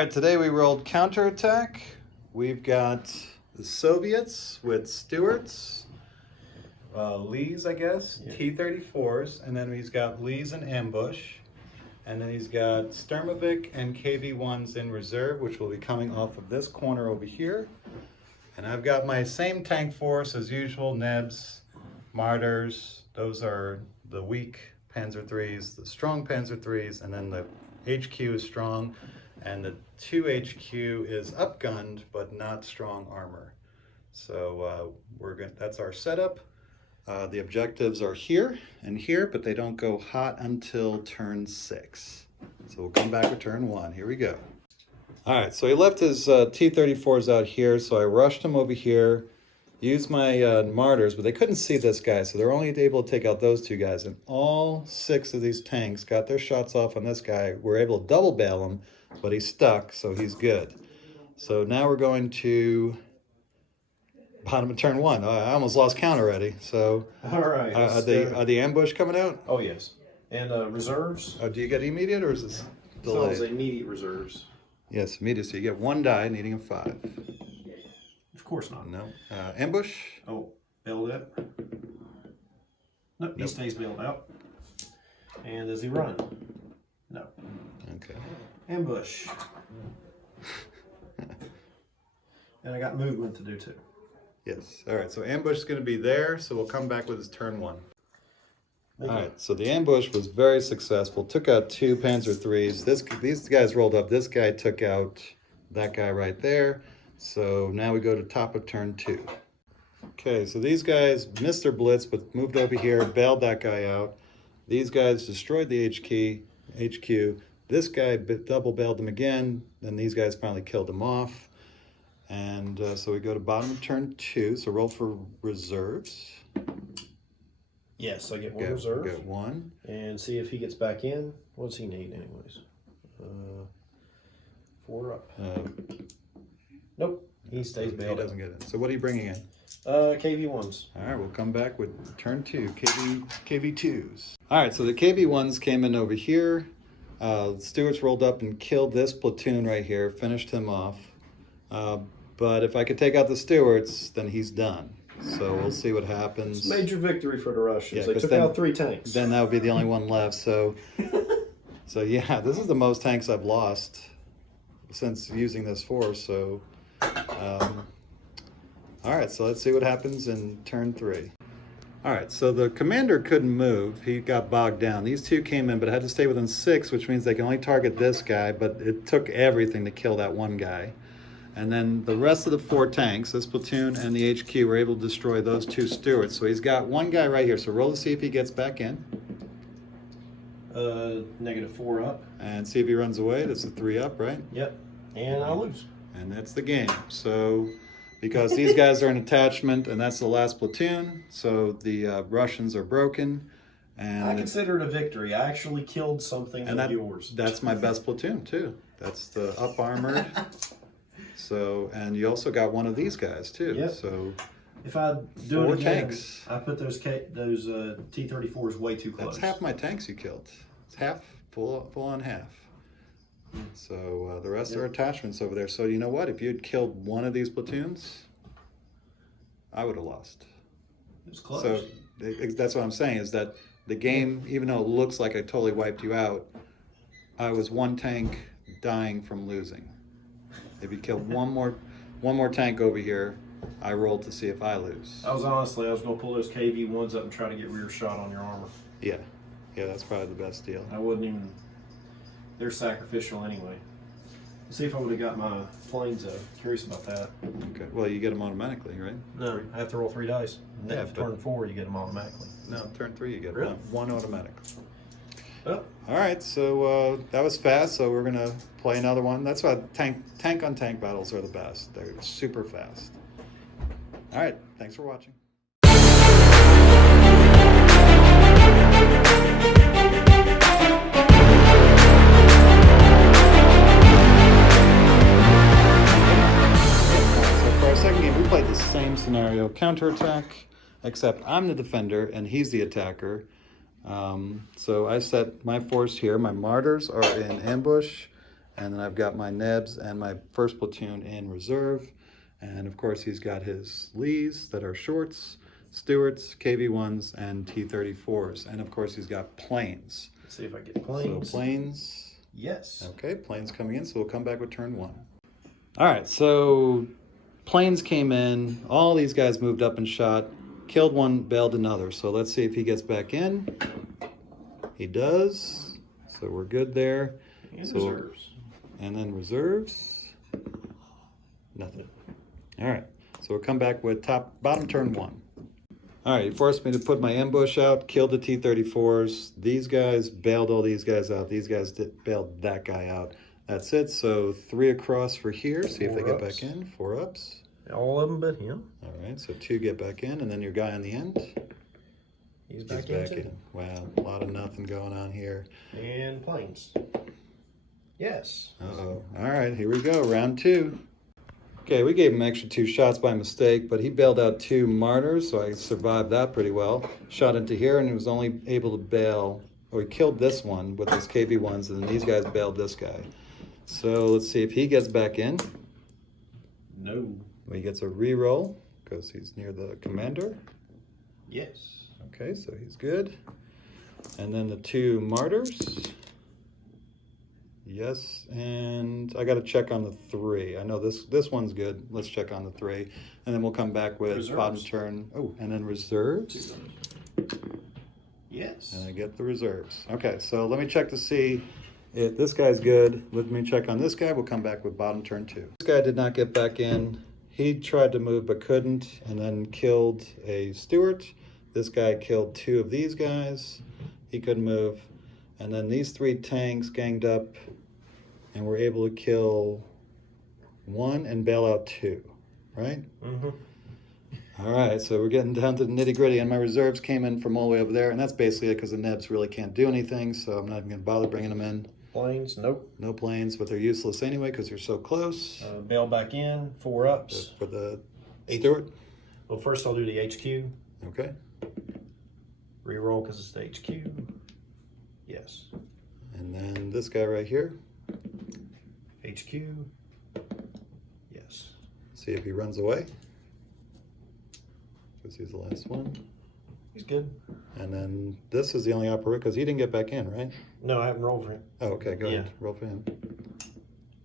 right, today we rolled counterattack. We've got the Soviets with Stuarts, Lees, I guess, yeah. T-34s, and then he's got Lees in ambush, and then he's got Sturmovik and KV-1s in reserve, which will be coming off of this corner over here. And I've got my same tank force as usual, Nebs, Martyrs, those are the weak Panzer IIIs, the strong Panzer IIIs, and then the HQ is strong, and the 2 HQ is upgunned, but not strong armor. So that's our setup. The objectives are here and here, but they don't go hot until turn 6. So we'll come back with turn 1. Here we go. All right, so he left his T-34s out here, so I rushed him over here, used my Martyrs, but they couldn't see this guy, so they're only able to take out those 2 guys, and all 6 of these tanks got their shots off on this guy. We're able to double bail him, but he's stuck, so he's good. So now we're going to bottom of turn 1. I almost lost count already. So all right, are the ambush coming out? Oh yes, and reserves. Do you get immediate or is this delayed? So it's immediate reserves. Yes, immediate. So you get 1 die, needing a 5. Of course not. No. Ambush. Oh, bailed out. Nope, he stays bailed out. And does he run? No. Okay. Ambush. And I got movement to do too. Yes. All right. So ambush is going to be there. So we'll come back with his turn 1. All right. So the ambush was very successful. Took out 2 Panzer IIIs. These guys rolled up. This guy took out that guy right there. So now we go to top of turn 2. Okay. So these guys missed their blitz, but moved over here, bailed that guy out. These guys destroyed the HQ. This guy double bailed him again. Then these guys finally killed him off. And so we go to bottom of turn 2. So roll for reserves. Yes, I get 1 reserve. Get 1. And see if he gets back in. What does he need anyways? 4 up. Nope, he stays bailed. He doesn't get it. So what are you bringing in? KV-1s. All right, we'll come back with turn 2, KV-2s. All right, so the KV-1s came in over here. Stuarts rolled up and killed this platoon right here, finished him off. But if I could take out the Stuarts, then he's done. So we'll see what happens. It's major victory for the Russians. Yeah, they took out 3 tanks. Then that would be the only one left. So yeah, this is the most tanks I've lost since using this force. So, all right, so let's see what happens in turn 3. All right, so the commander couldn't move. He got bogged down. These 2 came in, but had to stay within 6, which means they can only target this guy, but it took everything to kill that one guy. And then the rest of the 4 tanks, this platoon and the HQ, were able to destroy those 2 Stuarts. So he's got 1 guy right here. So roll to see if he gets back in. -4 up. And see if he runs away. That's a 3 up, right? Yep. And I lose. And that's the game. So because these guys are an attachment, and that's the last platoon, so the Russians are broken. And I consider it a victory. I actually killed something of yours. That's my best platoon too. That's the up armored. So, and you also got 1 of these guys too. Yep. So if I do 4 it again, tanks. I put those T-34s way too close. That's half my tanks you killed. It's half, full on half. So the rest are attachments over there. So you know what? If you'd killed 1 of these platoons, I would have lost. It was close. So that's what I'm saying, is that the game, even though it looks like I totally wiped you out, I was 1 tank dying from losing. If you killed one more tank over here, I rolled to see if I lose. I was going to pull those KV-1s up and try to get rear shot on your armor. Yeah, that's probably the best deal. I wouldn't even. They're sacrificial anyway. Let's see if I would have got my planes though. Curious about that. Okay. Well, you get them automatically, right? No, I have to roll 3 dice. And then Yeah, turn 4, you get them automatically. No, turn 3 you get really? one automatically. Oh. All right, so that was fast. So we're gonna play another one. That's why tank on tank battles are the best. They're super fast. All right, thanks for watching. So for our second game, we played the same scenario, counterattack, except I'm the defender and he's the attacker. So I set my force here. My Martyrs are in ambush, And then I've got my Nebs and my first platoon in reserve. And of course he's got his Lees that are shorts, Stewarts, KV-1s, and T-34s. And of course he's got planes. Let's see if I get planes. So planes. Yes. Okay, planes coming in, so we'll come back with turn 1. All right, so planes came in, all these guys moved up and shot, killed one, bailed another. So let's see if he gets back in. He does, so we're good there. And So- reserves. And then reserves, nothing. All right, so we'll come back with bottom turn 1. All right, he forced me to put my ambush out, killed the T-34s. These guys bailed all these guys out. These guys bailed that guy out. That's it, so 3 across for here. See if they get back in, 4 ups. All of them but him. All right, so 2 get back in, and then your guy on the end. He's He's back, back in. in. Wow, a lot of nothing going on here. And planes. Yes. Uh-oh. All right, here we go, round 2. Okay, we gave him extra 2 shots by mistake, but he bailed out 2 martyrs, so I survived that pretty well. Shot into here, and he was only able to bail, or he killed this one with his KV-1s, and then these guys bailed this guy. So let's see if he gets back in. No. He gets a re-roll, because he's near the commander. Yes. Okay, so he's good. And then the 2 martyrs. Yes, and I got to check on the 3. I know this one's good. Let's check on the 3, and then we'll come back with Reserves. bottom turn. Oh, and then reserves, Yes. and I get the reserves. Okay, so let me check to see if this guy's good. Let me check on this guy. We'll come back with bottom turn 2. This guy did not get back in. He tried to move but couldn't, and then killed a Stewart. This guy killed 2 of these guys. He couldn't move, and then these 3 tanks ganged up and we're able to kill 1 and bail out 2, right? Mm-hmm. All right, so we're getting down to the nitty gritty, and my reserves came in from all the way over there, and that's basically it because the Nebs really can't do anything, so I'm not even gonna bother bringing them in. Planes. Nope. No planes, but they're useless anyway because they're so close. Bail back in. 4 ups. For the Stewart, Well, first I'll do the HQ. okay. Reroll because it's the HQ. Yes. And then this guy right here, HQ. Yes. see if he runs away. Because he's the last one. He's good. And then this is the only operator because he didn't get back in, right? No, I haven't rolled for him. Oh, okay, go ahead. Yeah. Roll for him.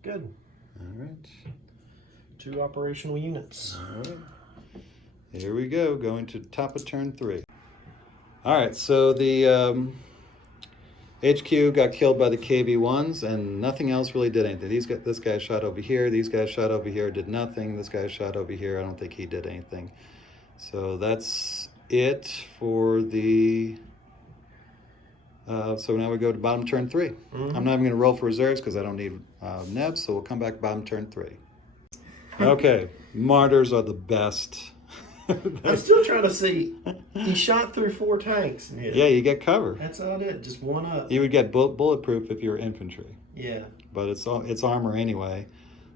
Good. All right. 2 operational units. All right. Here we go, going to top of turn 3. All right, so the HQ got killed by the KV-1s, and nothing else really did anything. This guy shot over here, these guys shot over here, did nothing. This guy shot over here, I don't think he did anything. So that's it for the... so now we go to bottom turn 3. Mhm. I'm not even going to roll for reserves because I don't need Nebs, so we'll come back bottom turn 3. Okay, martyrs are the best. I'm still trying to see. He shot through 4 tanks. And Yeah, you get cover. That's not it. Just 1 up. You would get bulletproof if you were infantry, Yeah. but it's armor anyway.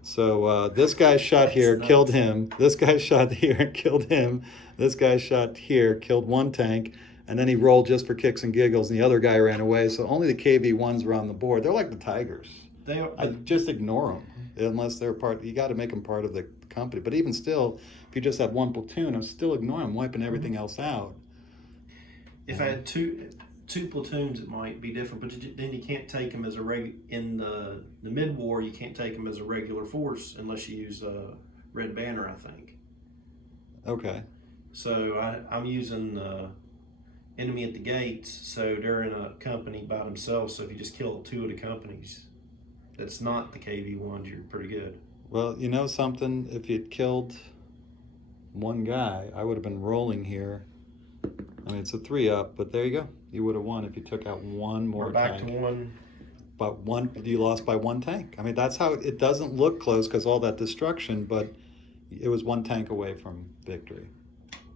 So this guy shot That's here, nuts. killed him. This guy shot here, killed him. This guy shot here, killed 1 tank, and then he rolled just for kicks and giggles, and the other guy ran away. So only the KV-1s were on the board. They're like the Tigers. They are. I just ignore them unless they're part. You got to make them part of the company. But even still, if you just have 1 platoon, I'm still ignoring them, wiping everything else out. If I had two platoons, it might be different. But then you can't take them as a in the mid war. You can't take them as a regular force unless you use Red Banner, I think. Okay. So I'm using Enemy at the Gates. So they're in a company by themselves. So if you just kill 2 of the companies, that's not the KV-1s. You're pretty good. Well, you know something? If you'd killed 1 guy, I would have been rolling here. I mean, it's a 3 up, but there you go. You would have won if you took out 1 more We're back tank. to 1. But you lost by 1 tank. I mean, that's how it doesn't look close because all that destruction, but it was 1 tank away from victory.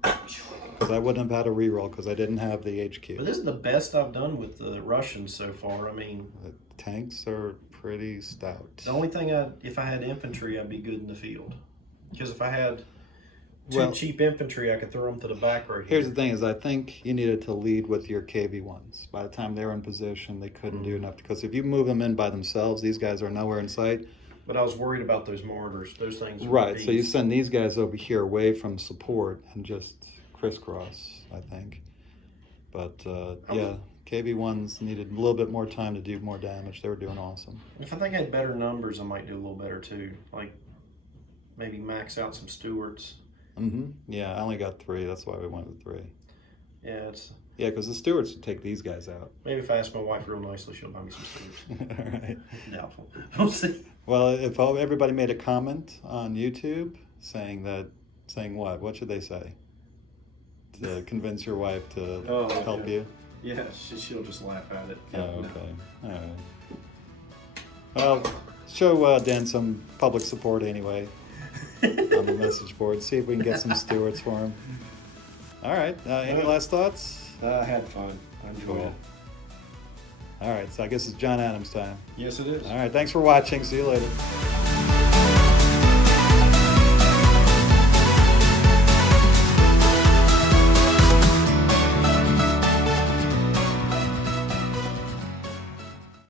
Because I wouldn't have had a reroll because I didn't have the HQ. But this is the best I've done with the Russians so far. I mean, The tanks are pretty stout. the only thing if I had infantry, I'd be good in the field. Because if I had Well- cheap infantry, I could throw them to the back right Here's here. the thing: is I think you needed to lead with your KV ones. By the time they were in position, they couldn't do enough because if you move them in by themselves, these guys are nowhere in sight. But I was worried about those mortars. Those things. Are Right. So you beasts. send these guys over here away from support and just crisscross. I think. But yeah, KV ones needed a little bit more time to do more damage. They were doing awesome. If I think I had better numbers, I might do a little better too. Like maybe max out some Stewarts. Yeah, I only got 3. That's why we went with 3. Yeah, it's Yeah, because the Stewarts would take these guys out. maybe if I ask my wife real nicely, she'll buy me some Stewarts. All right. Doubtful. We'll see. Well, if everybody made a comment on YouTube saying what? What should they say? To convince your wife to Oh, help okay. you? Yeah, she'll just laugh at it. Oh, No. okay. All right. Well, show Dan some public support anyway on the message board. See if we can get some Stewarts for him. All right. Any last thoughts? I had fun. I enjoyed Cool. it. All right. So I guess it's John Adams time. Yes, it is. All right. Thanks for watching. See you later.